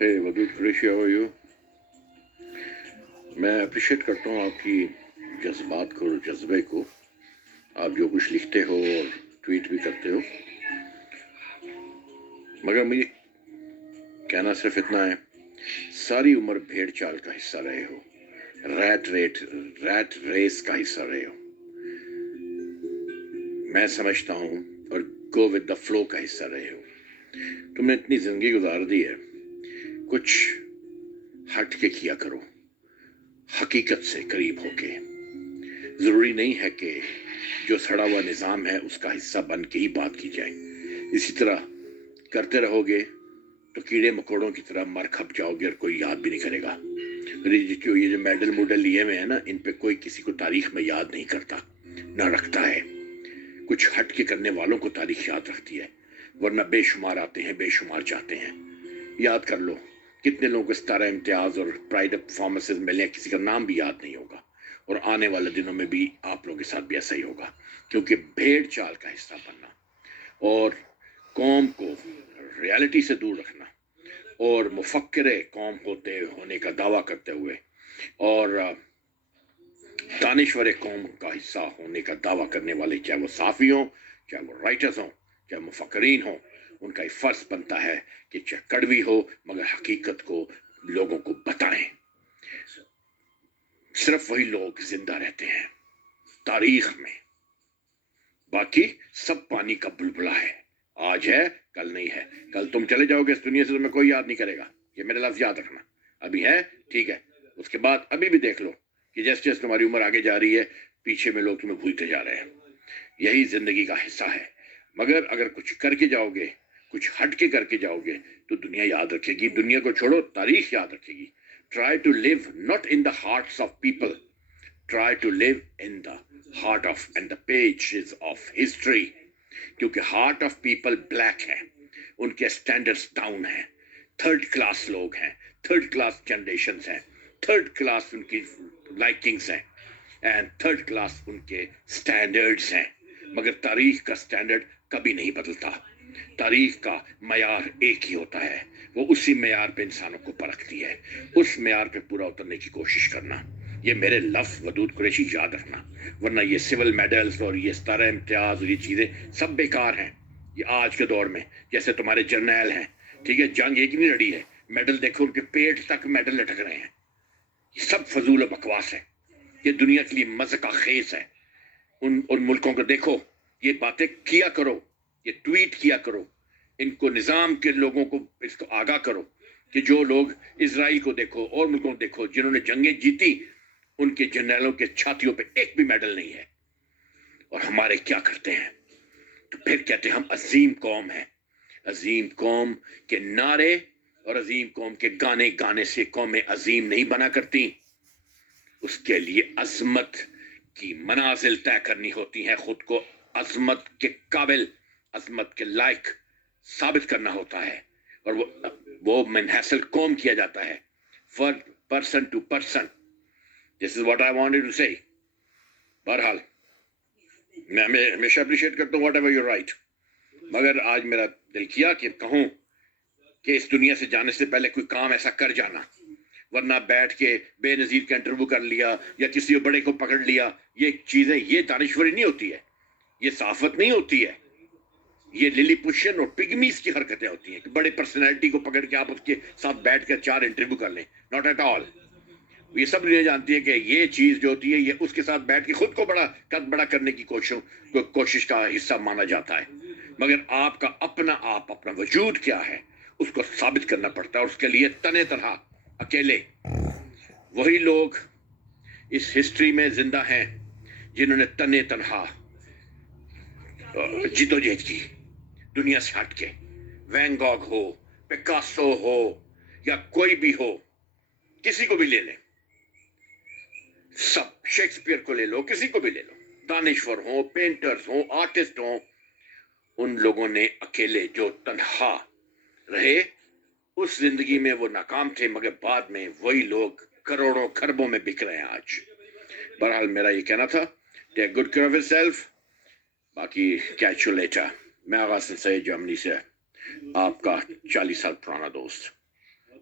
ہے ودود Qureshi, how are you? میں appreciate کرتا ہوں آپ کی جذبات کو اور جذبے کو، آپ جو کچھ لکھتے ہو اور ٹویٹ بھی کرتے ہو، مگر مجھے کہنا صرف اتنا ہے، ساری عمر بھیڑ چال کا حصہ رہے ہو، ریٹ ریس کا حصہ رہے ہو، میں سمجھتا ہوں، اور گو ود دا فلو کا حصہ رہے ہو. تم نے اتنی زندگی گزار دی ہے، کچھ ہٹ کے کیا کرو، حقیقت سے قریب ہو کے. ضروری نہیں ہے کہ جو سڑا ہوا نظام ہے اس کا حصہ بن کے ہی بات کی جائے. اسی طرح کرتے رہو گے تو کیڑے مکوڑوں کی طرح مر کھپ جاؤ گے اور کوئی یاد بھی نہیں کرے گا. یہ جو میڈل موڈل لیے ہوئے ہیں نا، ان پہ کوئی کسی کو تاریخ میں یاد نہیں کرتا، نہ رکھتا ہے. کچھ ہٹ کے کرنے والوں کو تاریخ یاد رکھتی ہے، ورنہ بے شمار آتے ہیں، بے شمار جاتے ہیں. یاد کر لو کتنے لوگوں کو ستارہ امتیاز اور پرائڈ آف پرفارمنسز ملے ہیں، کسی کا نام بھی یاد نہیں ہوگا. اور آنے والے دنوں میں بھی آپ لوگوں کے ساتھ بھی ایسا ہی ہوگا، کیونکہ بھیڑ چال کا حصہ بننا اور قوم کو ریالٹی سے دور رکھنا اور مفکر قوم ہونے کا دعویٰ کرتے ہوئے اور دانشور قوم کا حصہ ہونے کا دعویٰ کرنے والے، چاہے وہ صحافی ہوں، چاہے وہ رائٹرز ہوں، چاہے مفکرین ہوں، ان کا یہ فرض بنتا ہے کہ چاہے کڑوی ہو مگر حقیقت کو لوگوں کو بتائیں. صرف وہی لوگ زندہ رہتے ہیں تاریخ میں، باقی سب پانی کا بلبلا ہے. آج ہے کل نہیں ہے. کل تم چلے جاؤ گے اس دنیا سے، تمہیں کوئی یاد نہیں کرے گا. یہ میرا لفظ یاد رکھنا. ابھی ہے ٹھیک ہے، اس کے بعد ابھی بھی دیکھ لو کہ جیسے جیسے تمہاری عمر آگے جا رہی ہے، پیچھے میں لوگ تمہیں بھولتے جا رہے ہیں. یہی زندگی کا حصہ ہے. مگر اگر کچھ کر کے جاؤ گے، کچھ ہٹ کے کر کے جاؤ گے تو دنیا یاد رکھے گی. دنیا کو چھوڑو، تاریخ یاد رکھے گی. Try to live not in the hearts of people. Try to live in the heart of and the pages of history. کیونکہ ہارٹ آف پیپل بلیک ہیں، ان کے سٹینڈرڈز ڈاؤن ہیں، تھرڈ کلاس لوگ ہیں، تھرڈ کلاس جنریشنز ہیں، third class ان کی likings ہیں، and third class ان کے سٹینڈرڈز ہیں. مگر تاریخ کا سٹینڈرڈ کبھی نہیں بدلتا. تاریخ کا معیار ایک ہی ہوتا ہے، وہ اسی معیار پہ انسانوں کو پرکھتی ہے. اس معیار پہ پورا اترنے کی کوشش کرنا. یہ میرے لفظ ودود قریشی یاد رکھنا، ورنہ یہ سول میڈلز اور یہ ستارہ امتیاز اور یہ چیزیں سب بیکار ہیں. یہ آج کے دور میں جیسے تمہارے جرنیل ہیں، ٹھیک ہے، جنگ ایک نہیں لڑی ہے، میڈل دیکھو ان کے پیٹ تک میڈل لٹک رہے ہیں. یہ سب فضول و بکواس ہے. یہ دنیا کے لیے مذاق خیز ہے. ان ملکوں کو دیکھو، یہ باتیں کیا کرو، یہ ٹویٹ کیا کرو، ان کو نظام کے لوگوں کو اس کو آگاہ کرو کہ جو لوگ اسرائیل کو دیکھو اور ملکوں کو دیکھو جنہوں نے جنگیں جیتی، ان کے جرنیلوں کے چھاتیوں پہ ایک بھی میڈل نہیں ہے. اور ہمارے کیا کرتے ہیں؟ تو پھر کہتے ہیں ہم عظیم قوم ہیں. عظیم قوم کے نعرے اور عظیم قوم کے گانے گانے سے قومیں عظیم نہیں بنا کرتی. اس کے لیے عظمت کی منازل طے کرنی ہوتی ہیں، خود کو عظمت کے قابل، عظمت کے لائق ثابت کرنا ہوتا ہے، اور وہ منحصل قوم کیا جاتا ہے، person to person. This is what I wanted to say. بہرحال میں ہمیشہ اپریشیٹ کرتا ہوں واٹ ایور یو رائٹ، مگر آج میرا دل کیا کہ کہوں کہ اس دنیا سے جانے سے پہلے کوئی کام ایسا کر جانا، ورنہ بیٹھ کے بے نظیر کا انٹرویو کر لیا یا کسی بڑے کو پکڑ لیا، یہ چیزیں، یہ دانشوری نہیں ہوتی ہے، یہ صحافت نہیں ہوتی ہے. یہ للی پوشن اور پگمیز کی حرکتیں ہوتی ہیں کہ بڑے پرسنالٹی کو پکڑ کے آپ اس کے ساتھ بیٹھ کر 4 انٹرویو کر لیں. Not at all. یہ سب یہ جانتی ہے کہ یہ چیز جو ہوتی ہے یہ اس کے ساتھ بیٹھ کے خود کو قد بڑا کرنے کی کوشش کا حصہ مانا جاتا ہے. مگر آپ کا اپنا وجود کیا ہے اس کو ثابت کرنا پڑتا ہے. اس کے لیے تنے طرح اکیلے وہی لوگ اس ہسٹری میں زندہ ہیں جنہوں نے تنے تنہا جدوجہد کی دنیا سے ہٹ کے. وین گوگ ہو، پکاسو ہو یا کوئی بھی ہو، کسی کو بھی لے لیں، سب شیکسپیئر کو لے لو، کسی کو بھی لے لو، دانشور ہوں، پینٹرز ہوں، آرٹسٹ ہوں، ان لوگوں نے اکیلے جو تنہا رہے اس زندگی میں وہ ناکام تھے، مگر بعد میں وہی لوگ کروڑوں خربوں میں بک رہے ہیں آج. بہرحال میرا یہ کہنا تھا، take good care of your self. باقی کیچ یو لیٹر. میں آغاز سے جرمنی سے آپ کا 40 سال پرانا دوست.